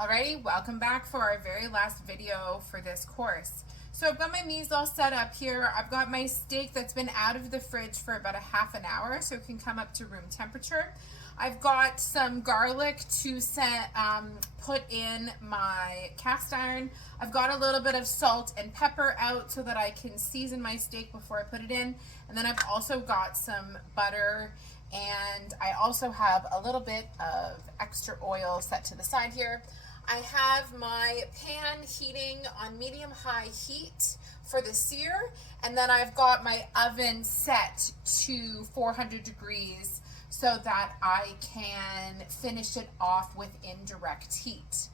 Alrighty, welcome back for our very last video for this course. So I've got my mise all set up here. I've got my steak that's been out of the fridge for about a half an hour so it can come up to room temperature. I've got some garlic to put in my cast iron. I've got a little bit of salt and pepper out so that I can season my steak before I put it in. And then I've also got some butter, and I also have a little bit of extra oil set to the side here. I have my pan heating on medium-high heat for the sear, and then I've got my oven set to 400 degrees so that I can finish it off with indirect heat.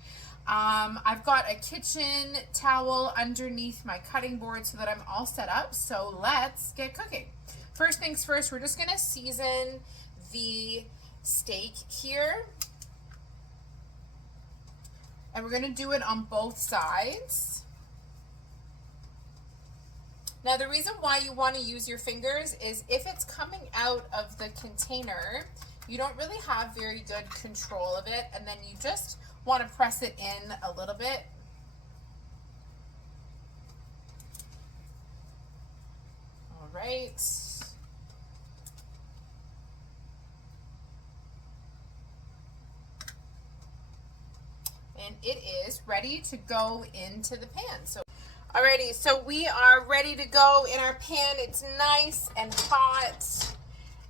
I've got a kitchen towel underneath my cutting board so that I'm all set up, so let's get cooking. First things first, we're just gonna season the steak here. And we're going to do it on both sides. Now the reason why you want to use your fingers is if it's coming out of the container, you don't really have very good control of it, and then you just want to press it in a little bit. All right. And it is ready to go into the pan. Alrighty, so we are ready to go in our pan. It's nice and hot,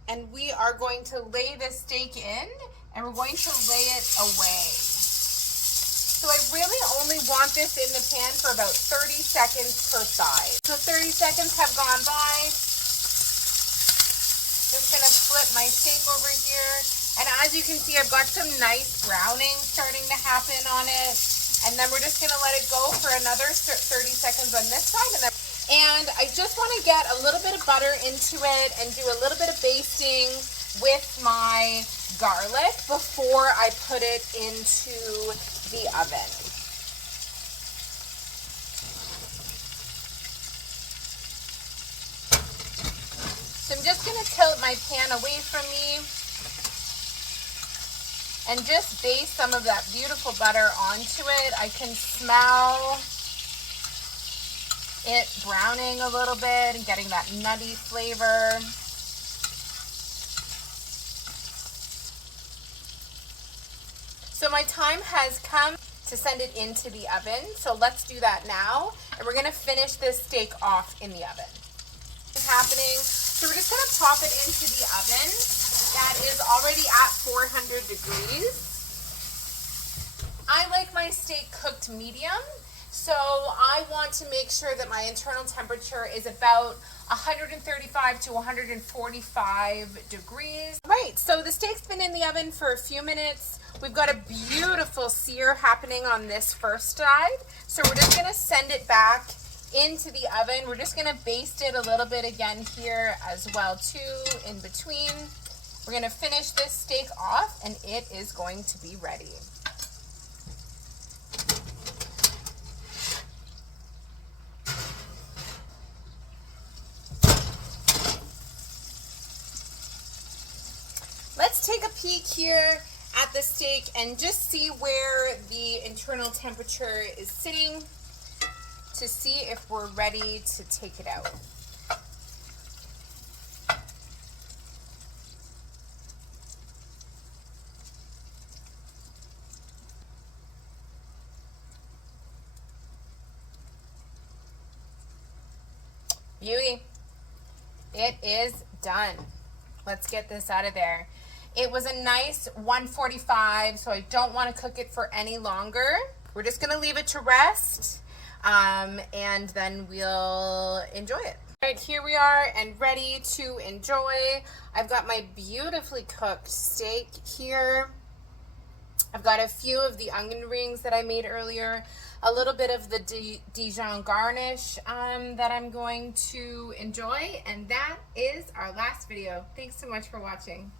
and we are going to lay this steak in, and we're going to lay it away. So I really only want this in the pan for about 30 seconds per side. So 30 seconds have gone by. Just gonna flip my steak over here. And as you can see, I've got some nice browning starting to happen on it. And then we're just gonna let it go for another 30 seconds on this side. And I just wanna get a little bit of butter into it and do a little bit of basting with my garlic before I put it into the oven. So I'm just gonna tilt my pan away from me and just baste some of that beautiful butter onto it. I can smell it browning a little bit and getting that nutty flavor. So my time has come to send it into the oven. So let's do that now. And we're gonna finish this steak off in the oven. Happening. So we're just gonna pop it into the oven. That is already at 400 degrees. I like my steak cooked medium, so I want to make sure that my internal temperature is about 135 to 145 degrees. Right, so the steak's been in the oven for a few minutes. We've got a beautiful sear happening on this first side, so we're just gonna send it back into the oven. We're just gonna baste it a little bit again here as well too, in between. We're gonna finish this steak off and it is going to be ready. Let's take a peek here at the steak and just see where the internal temperature is sitting to see if we're ready to take it out. Beauty. It is done. Let's get this out of there. It was a nice 145, so I don't want to cook it for any longer. We're just going to leave it to rest, and then we'll enjoy it. All right, here we are and ready to enjoy. I've got my beautifully cooked steak here. I've got a few of the onion rings that I made earlier, a little bit of the Dijon garnish that I'm going to enjoy, and that is our last video. Thanks so much for watching.